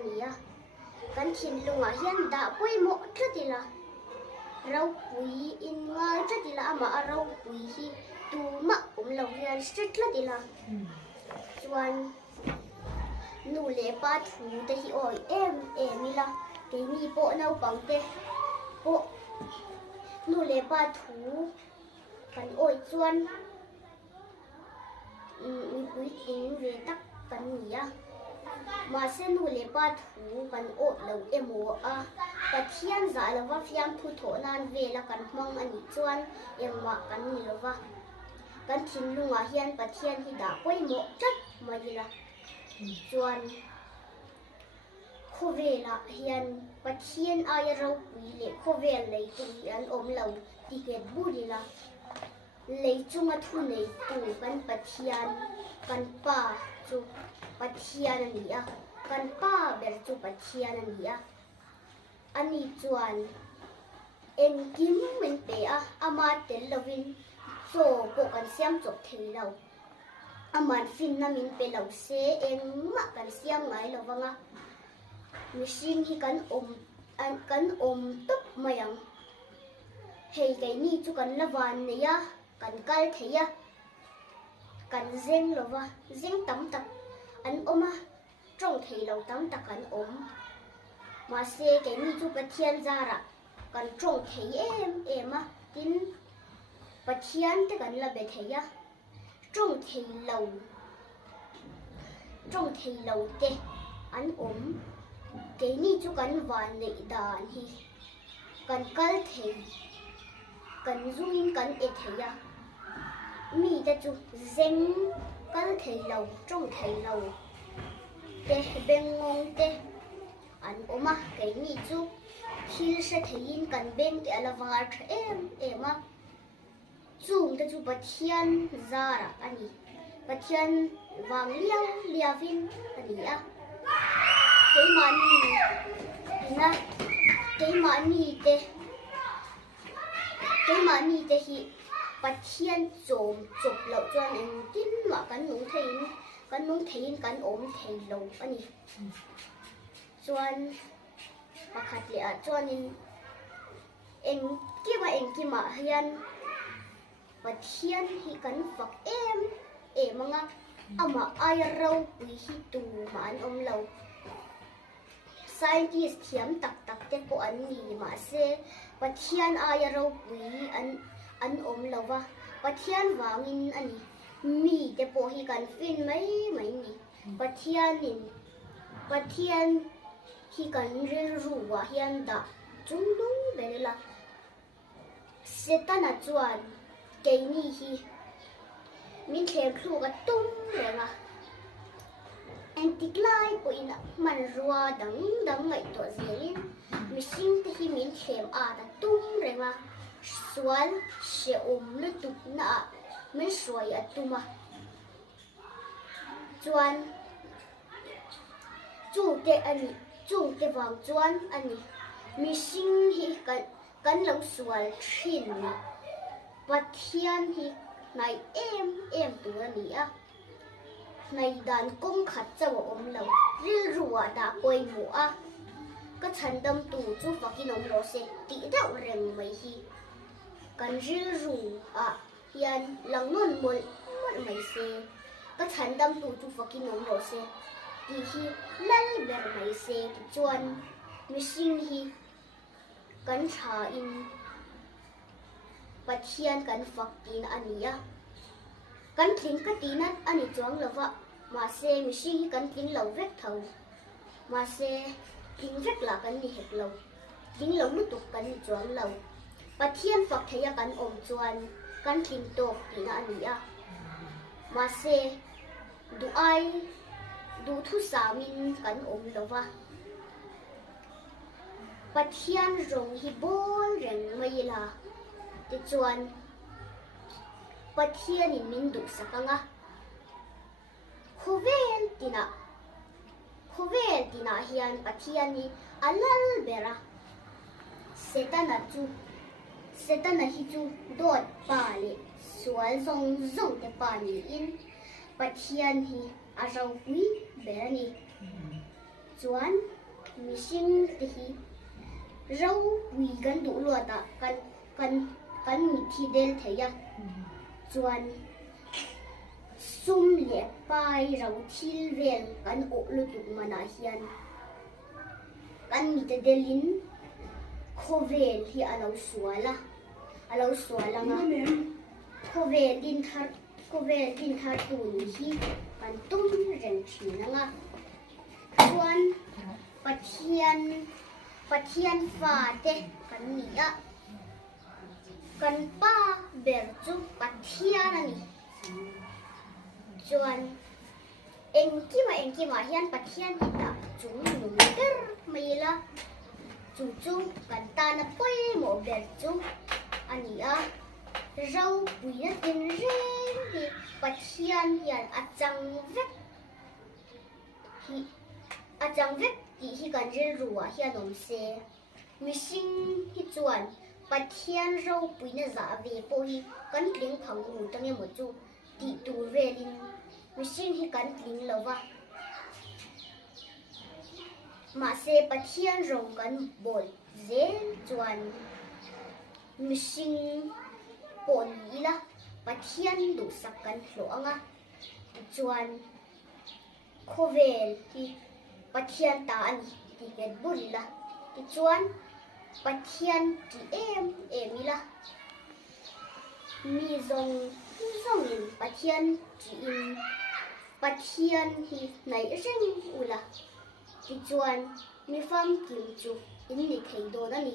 ania kan thin lunga hian da poimo tlatila rau pui in ngai tlatila ama rau pui hi tuma lo hian street tlatila chuan nu le pa thu te hi oi emila ke ni po nau pang te po nu le pa thu kan oi chuan mi pui ting ve tak kan nia mà sẽ nuôi lệ ba thú cần ốp lâu em mua à và thiên giải là vấp fiam thu thổ nan về là cần mong anh chuan em mà cần nhiều vợ cần thiên lung à hiền và thiên thì đã quay một chất mà gì là chuan khô về là hiền và thiên ai rau quý lệ khô về lấy tụi anh ôm lâu thì cái bút đi là lấy chung ở thu này tụi cần và thiên cần pa chu pathian ania kan pa ber chu pathian ania ani chuan en kim min pe a ama tel lovin so ko kan siam chok thei lo aman fin na min pe lo se en ma kan siam ngai lo wanga machine hi kan om top mayang hei kai ni chu kan lawan ne ya kan kal thei ya kan zeng lo wa zeng tam tak an oma trong thei lo tam tak an om ma se cái ni chu pathian zara kan trong thei em a tin pathian te kan la be thei ya trong thei lo te an om cái ni chu kan van nei dan hi kan kal thei kan zuin kan e thei ya mi ta chu zeng kal thei lo trong thei lo te beng ngong te an oma cái ni chu thil se thein kan beng te ala var em a chung ta chu pathian zara ani pathian wang liavin ani a cái mani te hi pathian chom chop lo chuan en tin ma kan nung thein kan om thei lo ani chuan pakhat le a chuan in en ki ma hian pathian hi kan fak em anga ama ai ro pui hi tu ma an om lo scientist thiam tak te ko an ni ma se pathian ai ro pui an om lo wa pathian wangin ani mi te po hi kan fin mai ni pathian hi kan rel ruwa hian da chung lung vela setana chuan ke ni hi min thleng thlu ka tum lenga antiklai po ina man ruwa dang ngai to zelin mishing te hi min thlem a da tum renga sual se lu tup na min suai atuma chuan chung te wang chuan ani mishing hi kan lo sual thin pathian hi nai em tu ani a nai dan kong khat chaw om lo ril ruwa da koi mu a ka chandam tu chu fakin om lo se ti dau reng mai hi kan ril ru a hian langnon mol mai se ka chandam tu chu fakin om lo se ti hi lal ber mai se ti chuan mishing hi kan tha in pathian kan fak tin ania kan tling ka tinat ani chuang lova ma se mishing hi kan tling lo vek tho ma se tling vek la kan ni hek lo tling lo lu tuk kan ni chuang lo pathian fak theya kan om chuan kan tling tok tin ania ma se du thu samin kan om lova pathian rong hi bol reng mai la ti chuan pathian in min du sakanga khuvel tina hian pathian ni alal bera setana hi chu dot pa le sual zong te pa ni in pathian hi a rau pui berani chuan mi hring te hi ro pui kan duh luat ah kan mi thi del theia chuan sum leh pai ro thil vel kan o lu tuk mana hian kan mi te delin khovel hi alo sualanga khovel din thar tu ni hi kan tum reng thinanga chuan pathian fa te kan ni a kan pa ber chu pathian ani chuan engkima hian pathian hi ta chung num ber maila chu kan ta na poi mo ber chu ani a rau pui na tin reng hi pathian hian achang vek hi kan rel ruwa hian om se mihring hi chuan pathian rau pui na za ve po hi kan tling phang u tange mo chu ti tur velin mihring hi kan tling lova ma se pathian rong kan bol zel chuan mihring pon ila pathian du sak kan hlo anga chuan khovel hi pathian ta ani ti het burila ti chuan pathian ti em ila mi zong in pathian ti in pathian hi nai reng ula ti chuan mi fam kim chu in ni thei do na ni